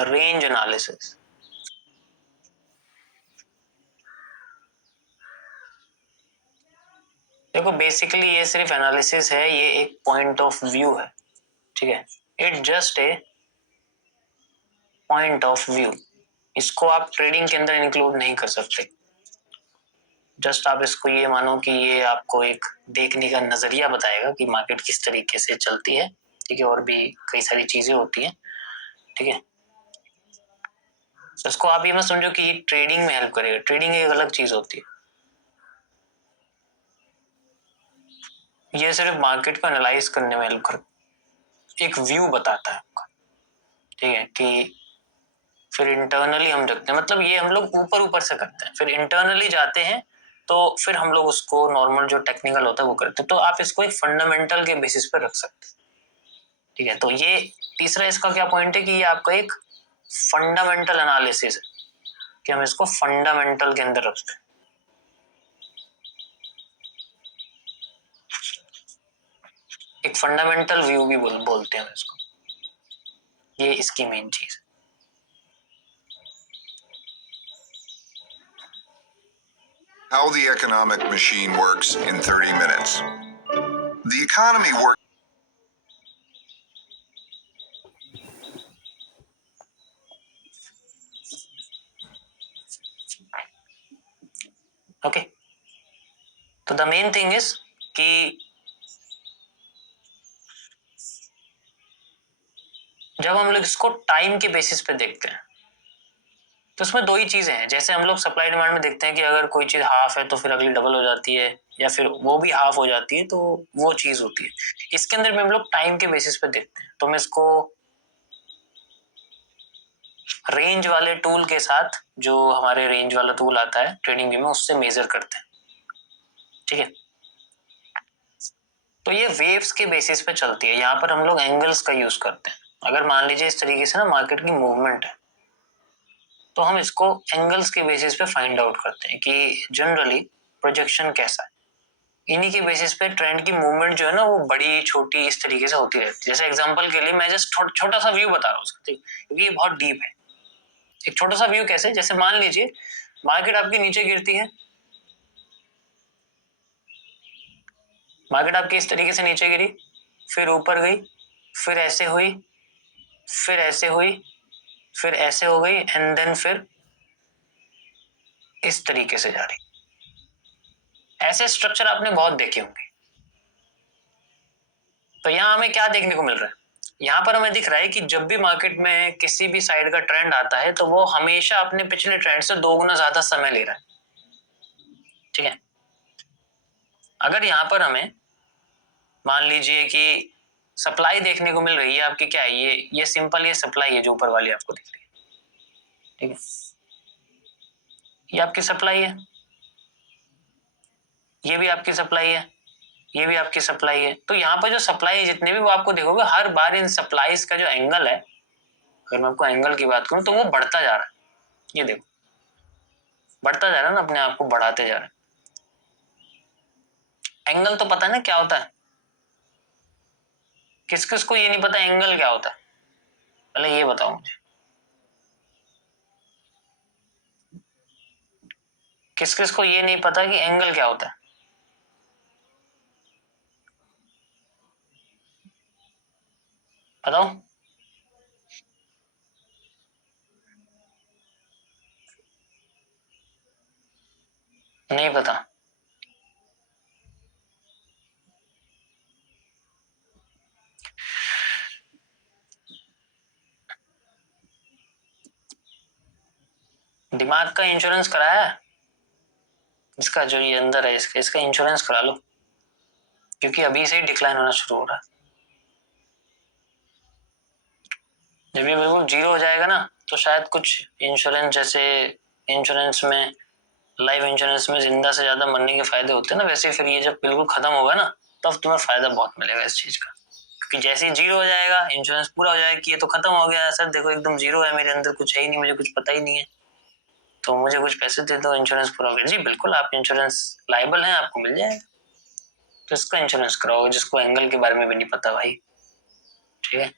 Range analysis. देखो basically ये सिर्फ एनालिसिस है, ये एक पॉइंट ऑफ व्यू है, ठीक है, it just a point of view. इसको आप ट्रेडिंग के अंदर इंक्लूड नहीं कर सकते। जस्ट आप इसको ये मानो कि ये आपको एक देखने का नजरिया बताएगा कि मार्केट किस तरीके से चलती है, ठीक है, और भी कई सारी चीजें होती हैं, ठीक है। इसको आप ये मत समझो कि ये ट्रेडिंग में हेल्प करेगा, ट्रेडिंग एक अलग चीज होती है। ये सिर्फ मार्केट को एनालाइज करने में हेल्प कर, एक व्यू बताता है आपका, ठीक है, कि फिर इंटरनली हम रखते हैं, मतलब ये हम लोग ऊपर ऊपर से करते हैं, फिर इंटरनली जाते हैं तो फिर हम लोग उसको नॉर्मल जो टेक्निकल होता है वो करते हैं। तो आप इसको एक फंडामेंटल के बेसिस पे रख सकते हैं, ठीक है। तो ये तीसरा इसका क्या पॉइंट है कि ये आपका एक फंडामेंटल एनालिसिस है, कि हम इसको फंडामेंटल के अंदर रखते हैं। एक फंडामेंटल व्यू भी बोलते हैं इसको, ये इसकी मेन चीज है। How the economic machine works in 30 minutes. The economy works. Okay, तो द मेन थिंग इज कि जब हम लोग इसको टाइम के बेसिस पे देखते हैं तो उसमें दो ही चीजें हैं। जैसे हम लोग सप्लाई डिमांड में देखते हैं कि अगर कोई चीज हाफ है तो फिर अगली डबल हो जाती है, या फिर वो भी हाफ हो जाती है, तो वो चीज होती है। इसके अंदर में हम लोग टाइम के बेसिस पे देखते हैं, तो हम इसको रेंज वाले टूल के साथ, जो हमारे रेंज वाला टूल आता है ट्रेडिंग व्यू में, उससे मेजर करते हैं, ठीक है। तो ये वेव्स के बेसिस पे चलती है। यहाँ पर हम लोग एंगल्स का यूज करते हैं। अगर मान लीजिए इस तरीके से ना मार्केट की मूवमेंट है, तो हम इसको एंगल्स के बेसिस पे फाइंड आउट करते हैं कि जनरली प्रोजेक्शन कैसा है। इन्हीं के बेसिस पे ट्रेंड की मूवमेंट जो है ना वो बड़ी छोटी इस तरीके से होती रहती है। जैसे एग्जांपल के लिए मैं जस्ट छोटा सा व्यू बता रहा हूँ, क्योंकि ये बहुत डीप है। एक छोटा सा व्यू कैसे, जैसे मान लीजिए मार्केट आपकी नीचे गिरती है, मार्केट आपकी इस तरीके से नीचे गिरी, फिर ऊपर गई, फिर ऐसे हुई, फिर ऐसे हुई, फिर ऐसे हो गई, एंड देन फिर इस तरीके से जा रही। ऐसे स्ट्रक्चर आपने बहुत देखे होंगे। तो यहां हमें क्या देखने को मिल रहा है, यहां पर हमें दिख रहा है कि जब भी मार्केट में किसी भी साइड का ट्रेंड आता है तो वो हमेशा अपने पिछले ट्रेंड से 2 गुना ज्यादा समय ले रहा है, ठीक है। अगर यहां पर हमें मान लीजिए कि सप्लाई देखने को मिल रही है आपकी, क्या है ये सिंपल ये सप्लाई है जो ऊपर वाली आपको दिख रही है, ठीक है, ये आपकी सप्लाई है, ये भी आपकी सप्लाई है, ये भी आपकी सप्लाई है। तो यहाँ पर जो सप्लाई है जितने भी, वो आपको देखोगे हर बार इन सप्लाईज का जो एंगल है, अगर मैं आपको एंगल की बात करूं तो वो बढ़ता जा रहा है। ये देखो बढ़ता जा रहा है ना, अपने आप को बढ़ाते जा रहा है। एंगल तो पता है ना क्या होता है, किस किस को ये नहीं पता एंगल क्या होता है, पहले ये बताओ मुझे, किस किस को ये नहीं पता कि एंगल क्या होता है। बताओ, नहीं पता। दिमाग का इंश्योरेंस कराया है, इसका जो ये अंदर है इसका इंश्योरेंस करा लो, क्योंकि अभी से ही डिक्लाइन होना शुरू हो रहा है। जब ये बिल्कुल जीरो हो जाएगा ना, तो शायद कुछ इंश्योरेंस, जैसे इंश्योरेंस में, लाइफ इंश्योरेंस में जिंदा से ज्यादा मरने के फायदे होते हैं ना, वैसे फिर ये जब बिल्कुल खत्म होगा ना, तब तुम्हें फायदा बहुत मिलेगा इस चीज का। क्योंकि जैसे ही जीरो हो जाएगा, इंश्योरेंस पूरा हो जाएगा कि ये तो खत्म हो गया सर, देखो एकदम जीरो है, मेरे अंदर कुछ है ही नहीं, मुझे कुछ पता ही नहीं है, तो मुझे कुछ पैसे दे दो, इंश्योरेंस पूरा हो गया। जी बिल्कुल, आप इंश्योरेंस लायबल हैं, आपको मिल जाएगा। तो इसका इंश्योरेंस कराओ, जिसको एंगल के बारे में भी नहीं पता भाई, ठीक है।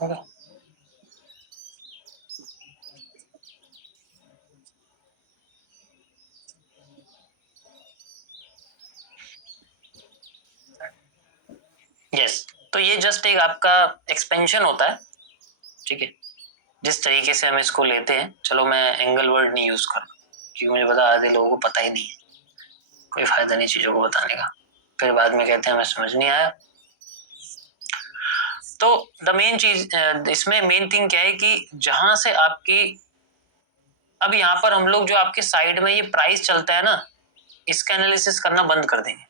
Okay, yes. तो ये जस्ट एक आपका एक्सपेंशन होता है, ठीक है, जिस तरीके से हम इसको लेते हैं। चलो मैं एंगल वर्ड नहीं यूज कर, क्योंकि मुझे पता आधे लोगों को पता ही नहीं है, कोई फायदा नहीं चीजों को बताने का, फिर बाद में कहते हैं हमें समझ नहीं आया। तो द मेन चीज इसमें मेन थिंग क्या है कि जहां से आपकी, अब यहाँ पर हम लोग जो आपके साइड में ये प्राइस चलता है ना, इसका एनालिसिस करना बंद कर देंगे।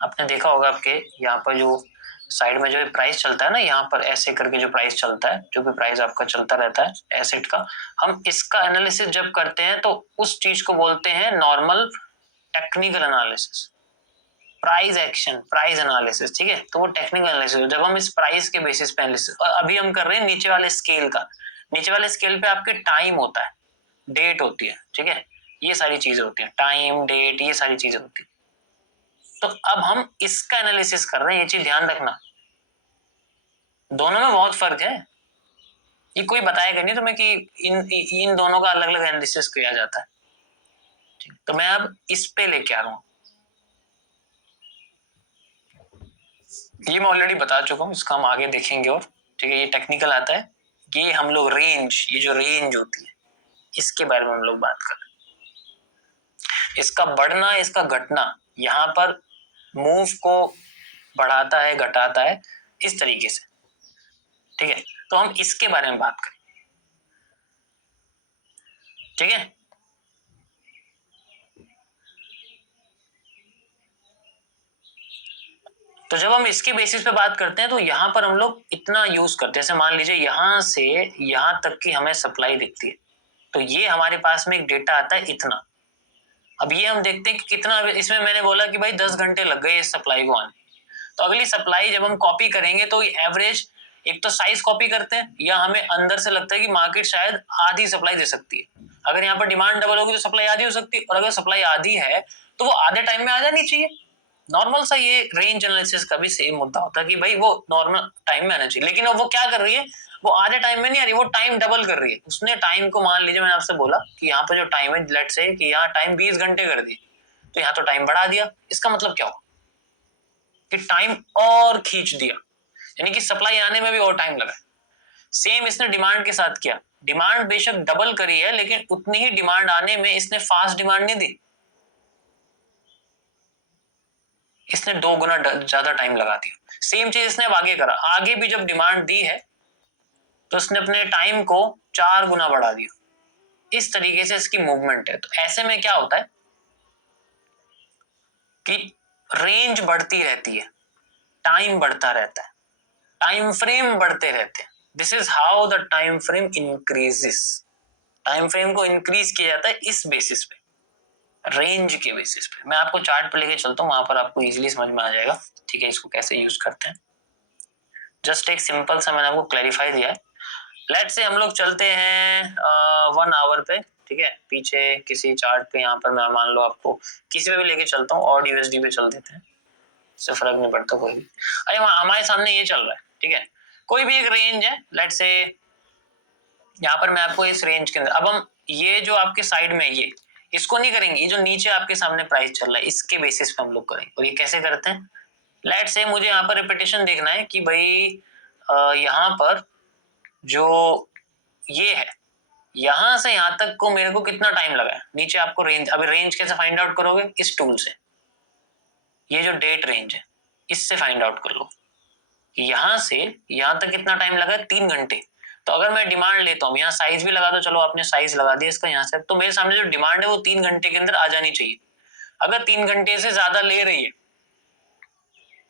आपने देखा होगा आपके यहाँ पर जो साइड में जो प्राइस चलता है ना, यहाँ पर ऐसे करके जो प्राइस चलता है, जो भी प्राइस आपका चलता रहता है एसेट का, हम इसका एनालिसिस जब करते हैं तो उस चीज को बोलते हैं normal technical analysis, price action, price analysis, ठीक है। तो वो टेक्निकल एनालिसिस जब हम इस प्राइस के बेसिस पे एनालिसिस, और अभी हम कर रहे हैं नीचे वाले स्केल का। नीचे वाले स्केल पे आपके टाइम होता है, डेट होती है, ठीक है, ये सारी चीजें होती है, टाइम डेट ये सारी चीजें होती है। तो अब हम इसका एनालिसिस कर रहे हैं, ये चीज ध्यान रखना, दोनों में बहुत फर्क है। ये कोई बताएगा नहीं तुम्हें कि इन दोनों का अलग अलग एनालिसिस किया जाता है। तो मैं अब इस पे लेके आ रहा हूँ, ये मैं ऑलरेडी बता चुका हूँ, इसका हम आगे देखेंगे। और ठीक है, ये टेक्निकल आता है, ये हम लोग रेंज, ये जो रेंज होती है इसके बारे में हम लोग बात कर रहे हैं। इसका बढ़ना, इसका घटना, यहाँ पर मूव को बढ़ाता है घटाता है इस तरीके से, ठीक है। तो हम इसके बारे में बात करें, ठीक है। तो जब हम इसके बेसिस पे बात करते हैं तो यहाँ पर हम लोग इतना यूज करते हैं, जैसे मान लीजिए यहाँ से यहाँ तक की हमें सप्लाई दिखती है, तो ये हमारे पास में एक डेटा आता है इतना। अब ये हम देखते हैं कि कितना, इसमें मैंने बोला कि भाई 10 घंटे लग गए इस सप्लाई को आने, तो अगली सप्लाई जब हम कॉपी करेंगे तो एवरेज, एक तो साइज कॉपी करते हैं, या हमें अंदर से लगता है कि मार्केट शायद आधी सप्लाई दे सकती है। अगर यहाँ पर डिमांड डबल होगी तो सप्लाई आधी हो सकती है, और अगर सप्लाई आधी है तो वो आधे टाइम में आ जानी चाहिए। नॉर्मल सा ये रेंज एनालिसिस का भी सेम मुद्दा होता है कि भाई वो नॉर्मल टाइम में आना चाहिए, लेकिन अब वो क्या कर रही है, वो आधे टाइम में नहीं आ रही, वो टाइम डबल कर रही है। उसने टाइम को, मान लीजिए मैंने आपसे बोला कि यहाँ पे जो टाइम है, लेट्स से कि यहाँ टाइम 20 घंटे कर दी, तो यहाँ तो टाइम बढ़ा दिया। इसका मतलब क्या हुआ कि टाइम और खींच दिया, यानी कि सप्लाई आने में भी और टाइम लगा। सेम इसने डिमांड के साथ किया, डिमांड बेशक डबल करी है लेकिन उतनी ही डिमांड आने में इसने फास्ट डिमांड नहीं दी, इसने 2 गुना ज्यादा टाइम लगा दिया। सेम चीज इसने अब आगे करा, आगे भी जब डिमांड दी है तो इसने अपने टाइम को 4 गुना बढ़ा दिया। इस तरीके से इसकी मूवमेंट है। तो ऐसे में क्या होता है कि रेंज बढ़ती रहती है, टाइम बढ़ता रहता है, टाइम फ्रेम बढ़ते रहते हैं। This is how the time frame increases. Time frame को इंक्रीज किया जाता है इस बेसिस पे, रेंज के बेसिस पे। मैं आपको चार्ट पे लेके चलता हूँ, वहां पर आपको इजीली समझ में आ जाएगा, ठीक है, इसको कैसे यूज करते हैं। जस्ट एक सिंपल सा मैंने आपको क्लैरिफाई दिया है। लेट से हम लोग चलते हैं 1 आवर पे, ठीक है, पीछे किसी चार्ट पे, यहाँ पर मैं मान लो आपको किसी पे भी लेके चलता हूँ, और यूएसडी पे चल देते हैं, इससे फर्क नहीं पड़ता कोई भी। अरे हमारे सामने ये चल रहा है, ठीक है, कोई भी एक रेंज है, लेट से यहाँ पर मैं आपको इस रेंज के अंदर, अब हम ये जो आपके साइड में ये, इसको नहीं करेंगे, ये जो नीचे आपके सामने प्राइस चल रहा है इसके बेसिस पे हम लोग करेंगे। और ये कैसे करते हैं, लेट से मुझे यहाँ पर रिपीटेशन देखना है कि भाई यहाँ पर जो ये है, यहां से यहां तक को मेरे को कितना टाइम लगा है। नीचे आपको रेंज, अभी रेंज कैसे फाइंड आउट करोगे, इस टूल से, ये जो डेट रेंज है इससे फाइंड आउट कर लो यहां से यहां तक कितना टाइम लगा है, 3 घंटे। तो अगर मैं डिमांड लेता हूँ, यहाँ साइज भी लगा दो, चलो आपने साइज लगा दिया इसका यहाँ से, तो मेरे सामने जो डिमांड है वो 3 घंटे के अंदर आ जानी चाहिए। अगर 3 घंटे से ज्यादा ले रही है,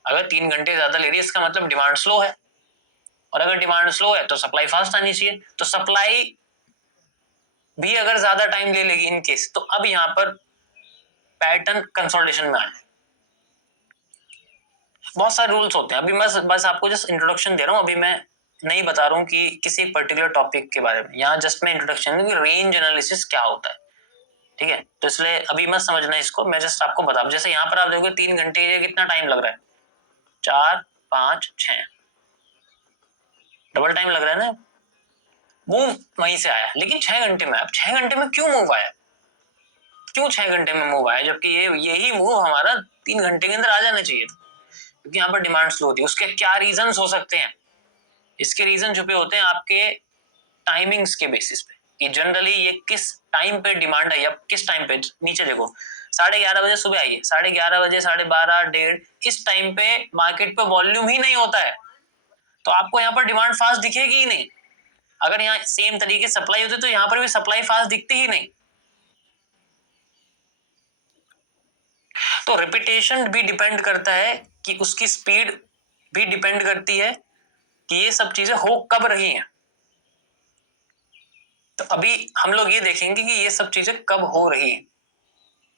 अगर 3 घंटे ज्यादा ले रही है इसका मतलब डिमांड स्लो है, और अगर डिमांड स्लो है तो सप्लाई फास्ट आनी चाहिए। तो सप्लाई भी अगर ज्यादा टाइम ले लेगी इन केस, तो अब यहाँ पर पैटर्न कंसोलिडेशन में आए। बहुत सारे रूल्स होते हैं, अभी मैं बस आपको जस्ट इंट्रोडक्शन दे रहा हूँ, अभी मैं नहीं बता रहा हूँ कि किसी पर्टिकुलर टॉपिक के बारे में, यहाँ जस्ट मैं इंट्रोडक्शन दूं कि रेंज एनालिसिस क्या होता है, ठीक है। तो इसलिए अभी मत समझना इसको, मैं जस्ट आपको बता, जैसे यहाँ पर आप देखोगे 3 घंटे कितना टाइम लग रहा है, 4 5 6, डबल टाइम लग रहा है ना। मूव वहीं से आया, लेकिन 6 घंटे में। अब 6 घंटे में क्यों मूव आया, क्यों 6 घंटे में मूव आया, जबकि यही मूव हमारा 3 घंटे के अंदर आ जाना चाहिए था, क्योंकि यहाँ पर डिमांड स्लो होती है। उसके क्या रीजंस हो सकते हैं? इसके रीजन छुपे होते हैं आपके टाइमिंग्स के बेसिस पे, कि जनरली ये किस टाइम पे डिमांड आई। अब किस टाइम पे, नीचे देखो 11:30 बजे सुबह आई है, 11:30 बजे, 12:30, 1:30, इस टाइम पे मार्केट पे वॉल्यूम ही नहीं होता है, तो आपको यहाँ पर डिमांड फास्ट दिखेगी ही नहीं। अगर यहाँ सेम तरीके सप्लाई होती तो यहाँ पर भी सप्लाई फास्ट दिखती ही नहीं। तो रिपीटेशन भी डिपेंड करता है कि उसकी स्पीड भी डिपेंड करती है कि ये सब चीजें हो कब रही हैं। तो अभी हम लोग ये देखेंगे कि ये सब चीजें कब हो रही हैं।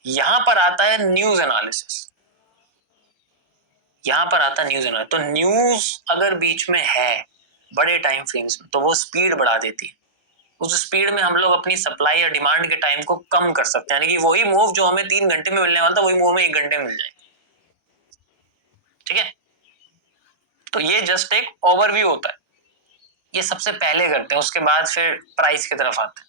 यहां पर आता है न्यूज एनालिसिस, यहां पर आता है न्यूज एनालिसिस। तो न्यूज अगर बीच में है बड़े टाइम फ्रेम्स में, तो वो स्पीड बढ़ा देती है। उस स्पीड में हम लोग अपनी सप्लाई या डिमांड के टाइम को कम कर सकते हैं, यानी कि वही मूव जो हमें 3 घंटे में मिलने वाला था, वही मूव हमें 1 घंटे में मिल जाए। ठीक है, तो ये जस्ट एक ओवरव्यू होता है, ये सबसे पहले करते हैं, उसके बाद फिर प्राइस की तरफ आते हैं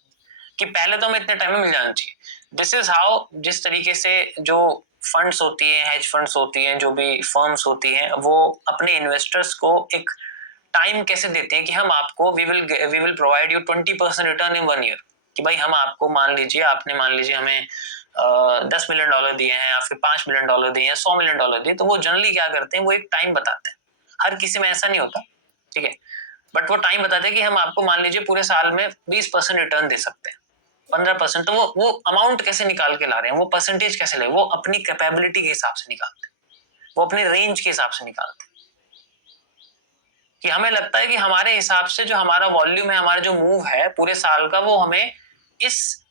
कि पहले तो हमें इतने टाइम में मिल जाना चाहिए। दिस इज हाउ, जिस तरीके से जो फंड्स होती है, हेज फंड्स होती हैं, जो भी फर्म्स होती हैं, वो अपने इन्वेस्टर्स को एक टाइम कैसे देते हैं कि हम आपको we will provide you 20% return in 1 year. कि भाई हम आपको, मान लीजिए हमें $10 मिलियन दिए हैं या फिर $5 मिलियन दिए हैं, $100 मिलियन दिए, तो वो जनरली क्या करते हैं, वो एक टाइम बताते हैं। हर किसी में ऐसा नहीं होता, ठीक है, बट वो टाइम बताते हैं कि हम आपको मान लीजिए पूरे साल में 20% रिटर्न दे सकते हैं, 15%। तो वो अमाउंट कैसे निकाल के ला रहे हैं, वो परसेंटेज कैसे ले, वो अपनी कैपेबिलिटी के हिसाब से निकालते हैं, वो अपने रेंज के हिसाब से निकालते हैं। कि हमें लगता है कि हमारे हिसाब से जो हमारा वॉल्यूम है, हमारा जो मूव है पूरे साल का, वो हमें इस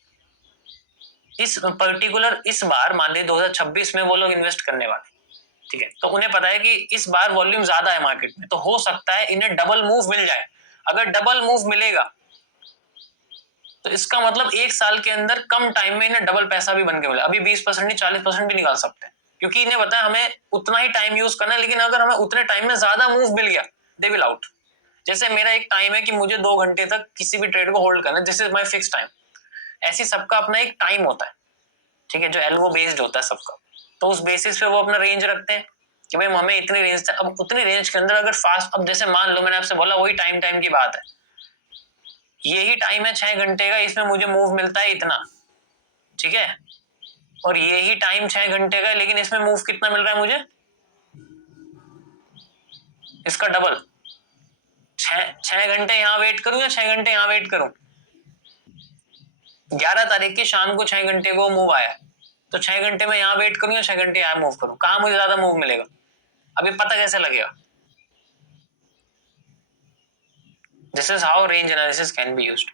पर्टिकुलर, इस बार मान लीजिए 2026 में वो लोग इन्वेस्ट करने वाले, ठीक है, तो उन्हें पता है कि इस बार वॉल्यूम ज्यादा है मार्केट में, तो हो सकता है इन्हें डबल मूव मिल जाए। अगर डबल मूव मिलेगा तो इसका मतलब 1 साल के अंदर कम टाइम में इन्हें डबल पैसा भी बन के मिला। अभी 20% नहीं, 40% भी निकाल सकते हैं, क्योंकि इन्हें पता है हमें उतना ही टाइम यूज करना है। लेकिन अगर हमें उतने टाइम में ज्यादा मूव मिल गया, दे विल आउट। जैसे मेरा एक टाइम है कि मुझे 2 घंटे तक किसी भी ट्रेड को होल्ड करना है, this is my fix time. ऐसी सबका अपना एक टाइम होता है, ठीक है, जो एल्गो बेस्ड होता है सबका। तो उस बेसिस पे वो अपना रेंज रखते हैं कि भाई हमें इतनी रेंज, अब उतनी रेंज के अंदर अगर फास्ट, अब जैसे मान लो मैंने आपसे बोला वही टाइम की बात है, यही टाइम है 6 घंटे का, इसमें मुझे मूव मिलता है इतना, ठीक है, और यही टाइम 6 घंटे का, लेकिन इसमें मूव कितना मिल रहा है मुझे, इसका डबल। 6 घंटे यहाँ वेट करूं या 6 घंटे यहाँ वेट करूं? 11 तारीख की शाम को 6 घंटे को मूव आया, तो 6 घंटे में यहाँ वेट करूं या 6 घंटे यहाँ मूव करूं, कहां मुझे ज्यादा मूव मिलेगा? अभी पता कैसे लगेगा? This is how range analysis can be used.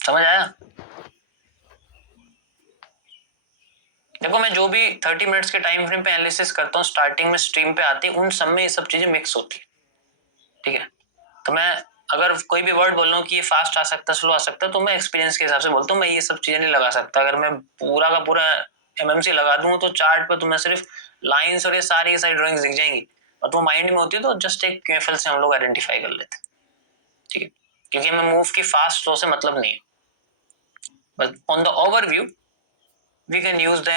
समझ आया? देखो, मैं जो भी 30 मिनट्स के टाइम फ्रेम पे एनालिसिस करता हूँ, स्टार्टिंग में स्ट्रीम पे आती है, उन सब में ये सब चीजें मिक्स होती है, ठीक है। तो मैं अगर कोई भी वर्ड बोल रहा हूँ कि ये फास्ट आ सकता है, स्लो आ सकता है, तो मैं एक्सपीरियंस के हिसाब से बोलता हूँ, मैं ये सब चीजें नहीं लगा सकता। अगर मैं पूरा का पूरा एमएमसी लगा दूं तो चार्ट पर तुम्हें सिर्फ लाइंस और ये सारी ड्राइंग्स दिख जाएंगी, और तो माइंड में होती है, तो जस्ट एक क्यूएफएल से हम लोग आइडेंटिफाई कर लेते हैं, ठीक है, क्योंकि हमें मूव की फास्ट स्लो से मतलब नहीं है। But on the overview we can use the,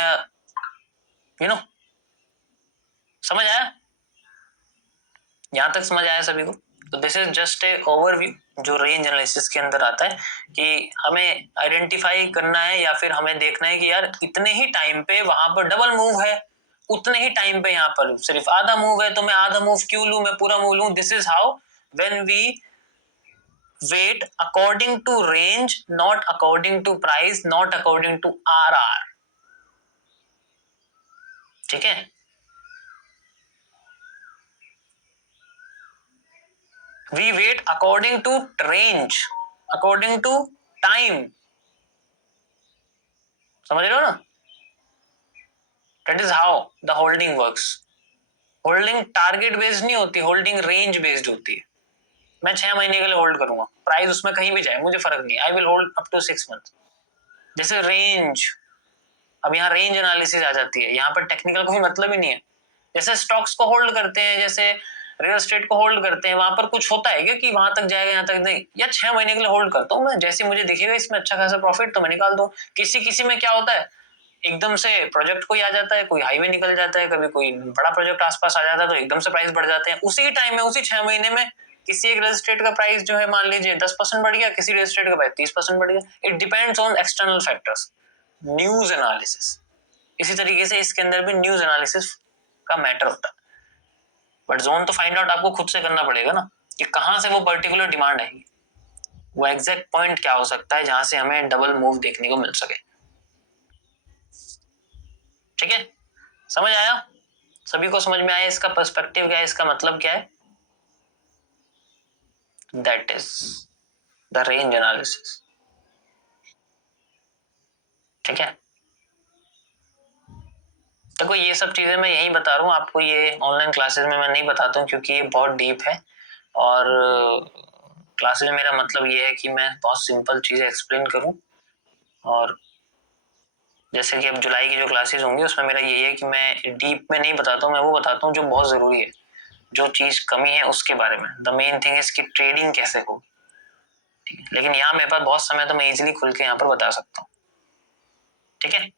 you know, समझ आया? यहां तक समझ आया सभी को? तो this is just a overview जो रेंज एनालिसिस के अंदर आता है, कि हमें आइडेंटिफाई करना है या फिर हमें देखना है कि यार इतने ही टाइम पे वहां पर डबल मूव है, उतने ही टाइम पे यहाँ पर सिर्फ आधा मूव है, तो मैं आधा मूव क्यों लूं, मैं पूरा मूव लूं। This is how when we weight according to range, not according to price, not according to RR, ठीक है। We wait according to range, according to time, समझ रहे हो ना? That is how the holding works. Holding target based नहीं होती, holding range based होती है। मैं 6 महीने के लिए होल्ड करूंगा, प्राइस उसमें कहीं भी जाए मुझे फर्क नहीं, I will hold up to 6 month. जैसे रेंज, अब यहाँ रेंज एनालिसिस आ जाती है, यहाँ पर टेक्निकल कोई मतलब ही नहीं है, जैसे स्टॉक्स को होल्ड करते हैं, जैसे रियल एस्टेट को होल्ड करते हैं, वहां पर कुछ होता है क्या कि वहां तक जाएगा यहाँ तक नहीं, या 6 महीने के लिए होल्ड करता हूँ मैं, जैसे मुझे दिखेगा इसमें अच्छा खासा प्रॉफिट तो मैं निकाल दूं। किसी में क्या होता है, एकदम से प्रोजेक्ट कोई आ जाता है, कोई हाईवे निकल जाता है, कभी कोई बड़ा प्रोजेक्ट आसपास आ जाता है तो एकदम से प्राइस बढ़ जाते हैं। उसी टाइम में, उसी 6 महीने में किसी एक रियल एस्टेट का प्राइस जो है मान लीजिए 10% बढ़ गया, किसी रियल एस्टेट का प्राइस 30% बढ़ गया। It depends on external factors, news analysis. इसी तरीके से इसके अंदर भी न्यूज एनालिसिस का मैटर होता है। बट जोन तो फाइंड आउट आपको खुद से करना पड़ेगा ना, कि कहां से वो पर्टिकुलर डिमांड आएगी, वो एग्जैक्ट पॉइंट क्या हो सकता है जहां से हमें डबल मूव देखने को मिल सके। ठीक है, समझ आया? सभी को समझ में आया इसका पर्सपेक्टिव क्या है, इसका मतलब क्या है? That is the range analysis. ठीक है, देखो ये सब चीजें मैं यही बता रहा हूँ आपको, ये ऑनलाइन क्लासेस में मैं नहीं बताता हूँ क्योंकि ये बहुत डीप है। और क्लासेस में मेरा मतलब ये है कि मैं बहुत सिंपल चीजें एक्सप्लेन करूँ। और जैसे कि अब जुलाई की जो क्लासेस होंगी उसमें मेरा यही है कि मैं डीप में नहीं बताता हूँ, मैं वो बताता हूँ जो बहुत जरूरी है, जो चीज कमी है उसके बारे में। द मेन थिंग इज कि ट्रेडिंग कैसे हो। ठीक है, लेकिन यहाँ मेरे पास बहुत समय तो मैं इजीली खुल के यहाँ पर बता सकता हूँ। ठीक है।